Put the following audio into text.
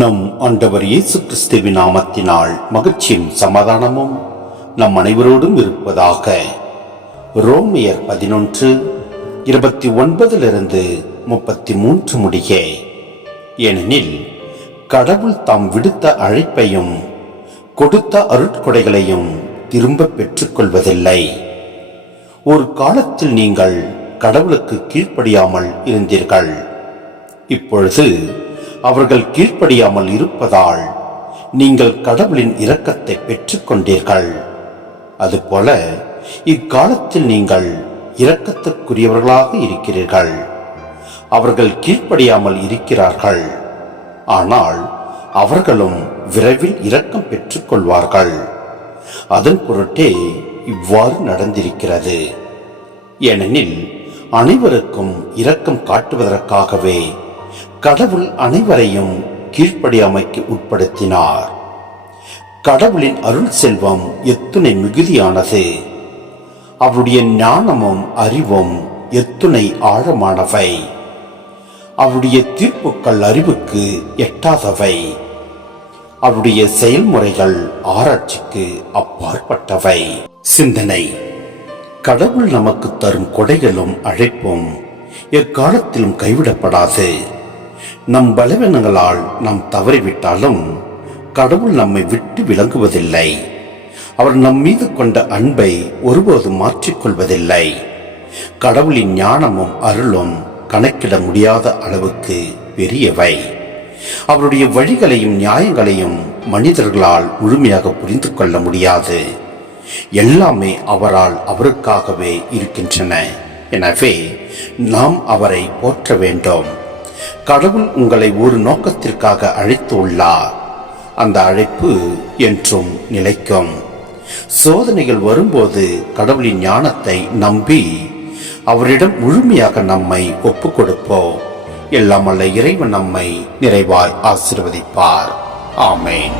நம் ஆண்டவர் இயேசு கிறிஸ்துவின் நாமத்தினால் மகிழ்ச்சியும் சமாதானமும் நம் அனைவரோடும் இருப்பதாக. ரோமியர் 11:29-33 முடிய. ஏனெனில் கடவுள் தாம் விடுத்த அழைப்பையும் கொடுத்த அருட்கொடைகளையும் திரும்ப பெற்றுக்கொள்வதில்லை. ஒரு காலத்தில் நீங்கள் கடவுளுக்கு கீழ்ப்படியாமல் இருந்தீர்கள். இப்பொழுது அவர்கள் கீழ்ப்படியாமல் இருப்பதால் நீங்கள் கடவுளின் இரக்கத்தை பெற்றுக்கொண்டீர்கள். அதுபோல இக்காலத்தில் நீங்கள் இரக்கத்திற்குரியவர்களாக இருக்கிறீர்கள். அவர்கள் கீழ்ப்படியாமல் இருக்கிறார்கள், ஆனால் அவர்களும் விரைவில் இரக்கம் பெற்றுக்கொள்வார்கள். அதன் பொருட்டே இவ்வாறு நடந்திருக்கிறது. ஏனெனில் அனைவருக்கும் இரக்கம் காட்டுவதற்காகவே கடவுள் அனைவரையும் கீழ்ப்படியாமைக்கு உட்படுத்தினார். கடவுளின் அருள் செல்வம் எத்துணை மிகுதியானது! அவருடைய ஞானமும் அறிவும் எத்துணை ஆழமானவை! அவருடைய தீர்ப்புக்கள் அறிவுக்கு எட்டாதவை. அவருடைய செயல்முறைகள் ஆராய்ச்சிக்கு அப்பாற்பட்டவை. சிந்தனை: கடவுள் நமக்கு தரும் கொடைகளும் அழைப்பும் எக்காலத்திலும் கைவிடப்படாது. நம் பலவீனங்களால் நாம் தவறிவிட்டாலும் கடவுள் நம்மை விட்டு விலகுவதில்லை. அவர் நம் மீது கொண்ட அன்பை ஒருபோதும் மாற்றிக்கொள்வதில்லை. கடவுளின் ஞானமும் அருளும் கணக்கிட முடியாத அளவுக்கு பெரியவை. அவருடைய வழிகளையும் நியாயங்களையும் மனிதர்களால் முழுமையாக புரிந்து கொள்ள முடியாது. எல்லாமே அவரால் அவருக்காகவே இருக்கின்றன. எனவே நாம் அவரை போற்ற வேண்டும். கடவுள் உங்களை ஒரு நோக்கத்திற்காக அழைத்து உள்ளார். அந்த அழைப்பு என்றும் நிலைக்கும். சோதனைகள் வரும்போது கடவுளின் ஞானத்தை நம்பி அவரிடம் முழுமையாக நம்மை ஒப்புக் கொடுப்போம். எல்லாம் வல்ல இறைவன் நம்மை நிறைவாய் ஆசீர்வதிப்பார். ஆமென்.